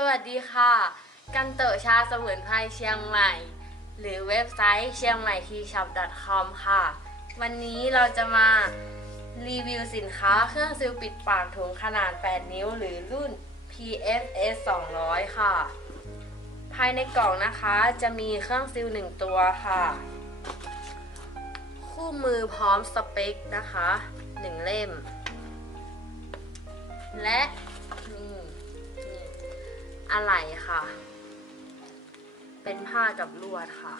สวัสดีค่ะกันเต๋อชาสมุนไพรเชียงใหม่หรือเว็บไซต์เชียงใหม่ทีช็อป .com ค่ะวันนี้เราจะมารีวิวสินค้าเครื่องซิลปิดปากถุงขนาด8นิ้วหรือรุ่น PHS 200ค่ะภายในกล่องนะคะจะมีเครื่องซิล1ตัวค่ะคู่มือพร้อมสเปคนะคะ1เล่มและนี่อะไหล่ค่ะเป็นผ้ากับลวดค่ะ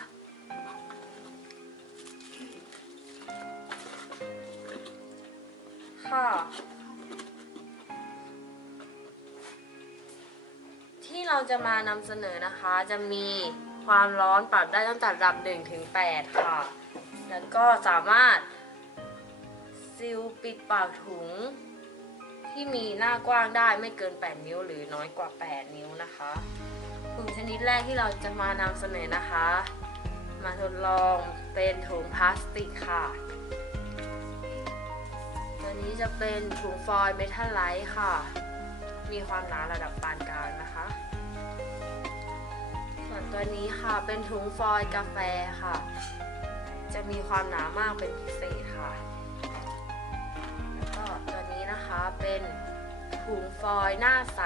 ที่เราจะมานำเสนอนะคะจะมีความร้อนปรับได้ตั้งแต่ระดับ1 ถึง 8ค่ะแล้วก็สามารถซิลปิดปากถุงที่มีหน้ากว้างได้ไม่เกิน8นิ้วหรือน้อยกว่า8นิ้วนะคะถุงชนิดแรกที่เราจะมานำเสนอนะคะมาทดลองเป็นถุงพลาสติกค่ะตัวนี้จะเป็นถุงฟอยล์เมทัลไลท์ค่ะมีความหนาระดับปานกลางนะคะส่วนตัวนี้ค่ะเป็นถุงฟอยล์กาแฟค่ะจะมีความหนามากเป็นพิเศษค่ะแล้วก็ตัวนี้นะคะเป็นถุงฟอยล์หน้าใส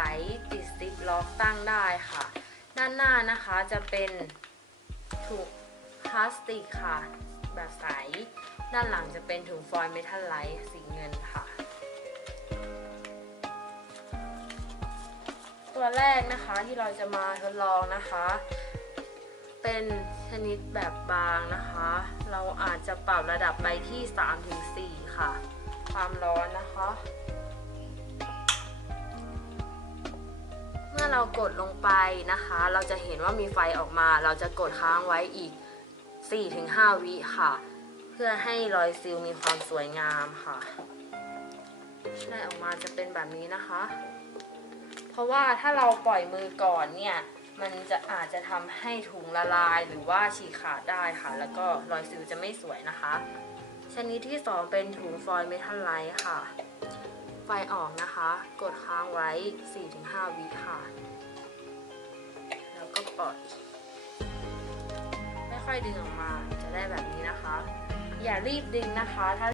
ติดซิปล็อกตั้งได้ค่ะด้านหน้านะคะจะเป็นถุงพลาสติกค่ะแบบใสด้านหลังจะเป็นถุงฟอยล์เมทัลไลท์สีเงินค่ะตัวแรกนะคะที่เราจะมาทดลองนะคะเป็นชนิดแบบบางนะคะเราอาจจะปรับระดับไปที่ 3-4 ค่ะความร้อนนะคะเมื่อเรากดลงไปนะคะเราจะเห็นว่ามีไฟออกมาเราจะกดค้างไว้อีก 4-5 วิค่ะเพื่อให้รอยซิลมีความสวยงามค่ะได้ออกมาจะเป็นแบบนี้นะคะเพราะว่าถ้าเราปล่อยมือก่อนเนี่ยมันจะอาจจะทำให้ถุงละลายหรือว่าฉีกขาดได้ค่ะแล้วก็รอยซิลจะไม่สวยนะคะชนิดที่2เป็นถุงฟอยล์เมทัลไลท์ค่ะไฟออกนะคะกดค้างไว้ 4-5 วิค่ะแล้วก็ปล่อยค่อยๆดึงออกมาจะได้แบบนี้นะคะอย่ารีบดึงนะคะถ้า